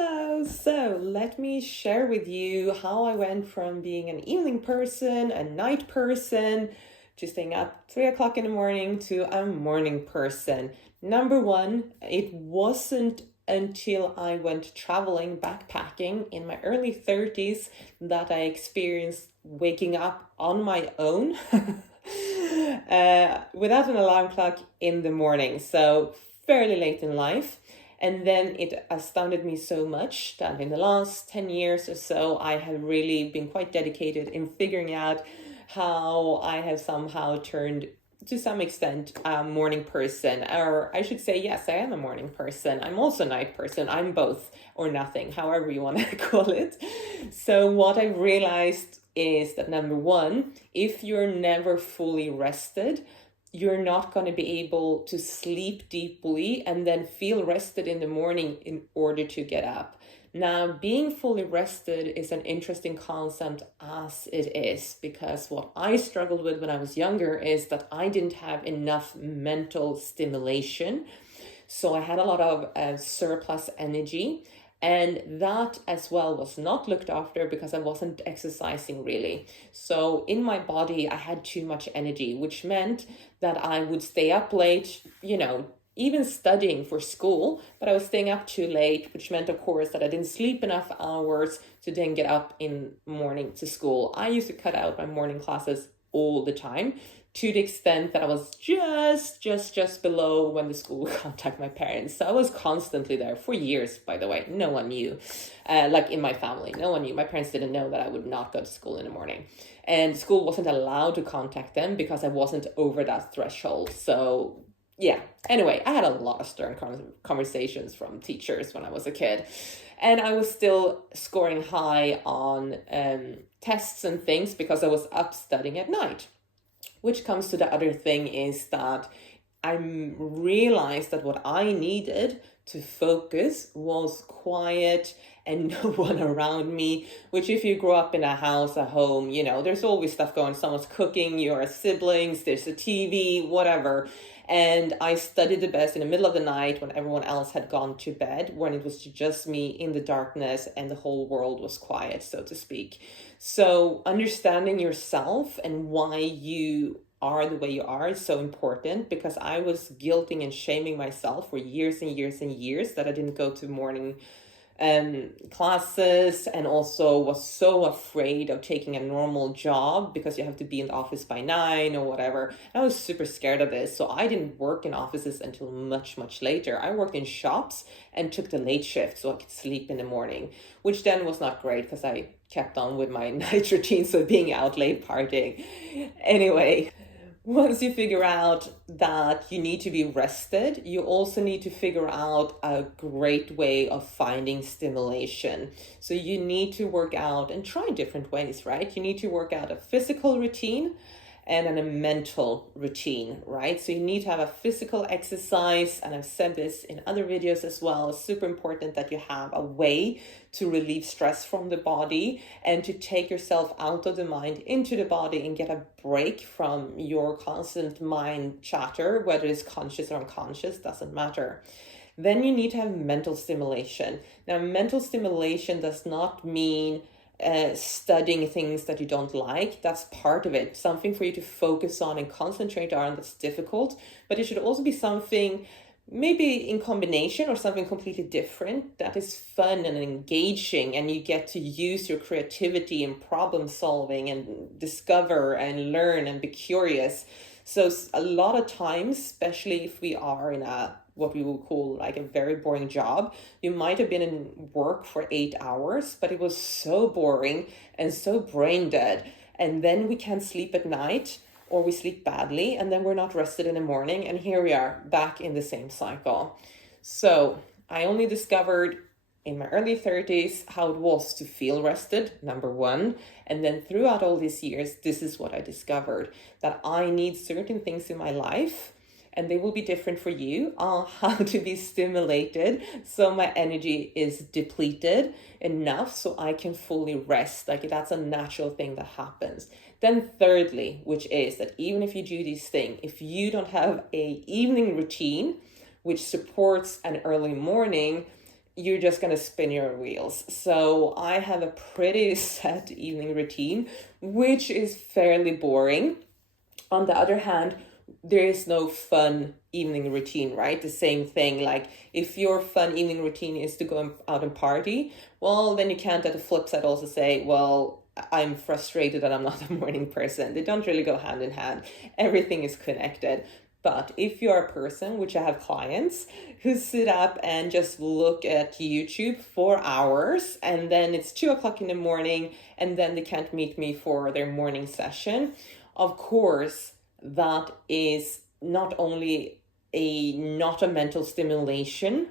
Hello! So let me share with you how I went from being an evening person, a night person, to staying up 3 o'clock in the morning to a morning person. Number one, it wasn't until I went traveling, backpacking in my early 30s that I experienced waking up on my own without an alarm clock in the morning. So fairly late in life. And then it astounded me so much that in the last 10 years or so, I have really been quite dedicated in figuring out how I have somehow turned, to some extent, a morning person. Or I should say, yes, I am a morning person. I'm also a night person. I'm both or nothing, however you want to call it. So what I realized is that number one, if you're never fully rested, you're not going to be able to sleep deeply and then feel rested in the morning in order to get up. Now, being fully rested is an interesting concept as it is, because what I struggled with when I was younger is that I didn't have enough mental stimulation. So I had a lot of surplus energy. And that as well was not looked after because I wasn't exercising really. So in my body, I had too much energy, which meant that I would stay up late, even studying for school, but I was staying up too late, which meant, of course, that I didn't sleep enough hours to then get up in morning to school. I used to cut out my morning classes all the time, to the extent that I was just below when the school would contact my parents. So I was constantly there for years, by the way. No one knew, like in my family, no one knew. My parents didn't know that I would not go to school in the morning. And school wasn't allowed to contact them because I wasn't over that threshold. So yeah, anyway, I had a lot of stern conversations from teachers when I was a kid. And I was still scoring high on tests and things because I was up studying at night. Which comes to the other thing is that I realized that what I needed to focus was quiet and no one around me, which if you grow up in a house, a home, there's always stuff going. Someone's cooking, your siblings, there's a TV, whatever. And I studied the best in the middle of the night when everyone else had gone to bed, when it was just me in the darkness and the whole world was quiet, so to speak. So understanding yourself and why you are the way you are is so important, because I was guilting and shaming myself for years and years and years that I didn't go to morning classes, and also was so afraid of taking a normal job because you have to be in the office by 9 or whatever. I was super scared of this, so I didn't work in offices until much later. I worked in shops and took the late shift so I could sleep in the morning, which then was not great because I kept on with my night routine, so being out late partying. Anyway, once you figure out that you need to be rested, you also need to figure out a great way of finding stimulation. So you need to work out and try different ways, right? You need to work out a physical routine and a mental routine, right? So you need to have a physical exercise, and I've said this in other videos as well. It's super important that you have a way to relieve stress from the body and to take yourself out of the mind into the body and get a break from your constant mind chatter, whether it's conscious or unconscious, doesn't matter. Then you need to have mental stimulation. Now, mental stimulation does not mean studying things that you don't like. That's part of it, something for you to focus on and concentrate on that's difficult, but it should also be something maybe in combination or something completely different that is fun and engaging, and you get to use your creativity and problem solving and discover and learn and be curious. So a lot of times, especially if we are in what we would call like a very boring job, you might have been in work for 8 hours, but it was so boring and so brain dead. And then we can't sleep at night, or we sleep badly, and then we're not rested in the morning. And here we are back in the same cycle. So I only discovered in my early 30s how it was to feel rested, number one. And then throughout all these years, this is what I discovered, that I need certain things in my life, and they will be different for you, on how to be stimulated so my energy is depleted enough so I can fully rest. Like, that's a natural thing that happens. Then thirdly, which is that even if you do these things, if you don't have a evening routine which supports an early morning, you're just going to spin your wheels. So I have a pretty set evening routine, which is fairly boring. On the other hand, there is no fun evening routine, right? The same thing, like if your fun evening routine is to go out and party, well, then you can't at the flip side also say, well, I'm frustrated that I'm not a morning person. They don't really go hand in hand. Everything is connected. But if you're a person, which I have clients who sit up and just look at YouTube for hours, and then it's 2 o'clock in the morning, and then they can't meet me for their morning session, of course, that is not only not a mental stimulation,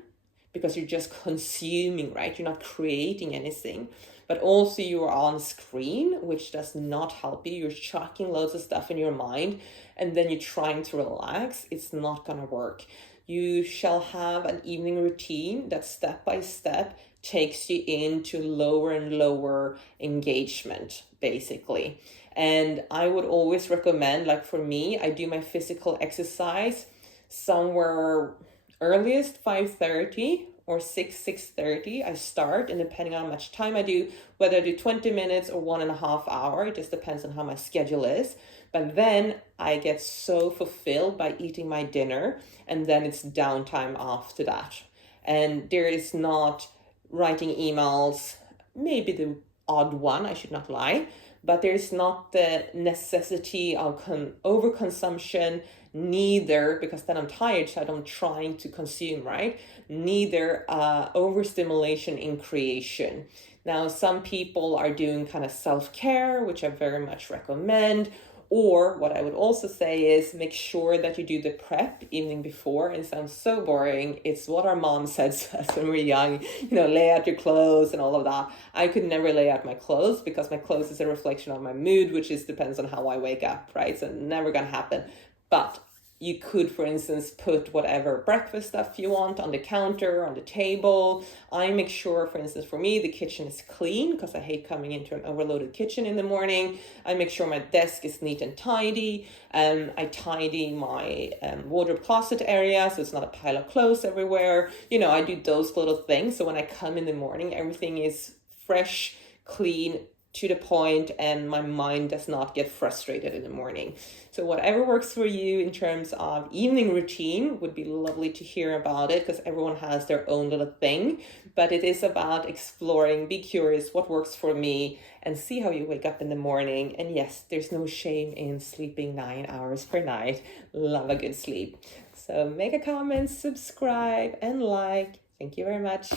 because you're just consuming, right? You're not creating anything, but also you're on screen, which does not help you. You're chucking loads of stuff in your mind, and then you're trying to relax. It's not gonna work. You shall have an evening routine that step by step takes you into lower and lower engagement, basically. And I would always recommend, like for me, I do my physical exercise somewhere earliest 5:30 or 6:30 I start, and depending on how much time I do, whether I do 20 minutes or 1.5 hours, it just depends on how my schedule is. But then I get so fulfilled by eating my dinner, and then it's downtime after that. And there is not writing emails, maybe the odd one, I should not lie, but there's not the necessity of overconsumption, neither, because then I'm tired, so I'm trying to consume, right? Neither overstimulation in creation. Now, some people are doing kind of self-care, which I very much recommend. Or what I would also say is make sure that you do the prep evening before. And it sounds so boring. It's what our mom said to us when we were young, lay out your clothes and all of that. I could never lay out my clothes because my clothes is a reflection of my mood, which depends on how I wake up, right? So never gonna happen. But you could, for instance, put whatever breakfast stuff you want on the counter, on the table. I make sure, for instance, for me, the kitchen is clean because I hate coming into an overloaded kitchen in the morning. I make sure my desk is neat and tidy. I tidy my wardrobe closet area so it's not a pile of clothes everywhere. I do those little things. So when I come in the morning, everything is fresh, clean, to the point, and my mind does not get frustrated in the morning. So whatever works for you in terms of evening routine would be lovely to hear about it, because everyone has their own little thing. But it is about exploring, be curious, what works for me, and see how you wake up in the morning. And yes, there's no shame in sleeping 9 hours per night. Love a good sleep. So make a comment, subscribe, and like. Thank you very much.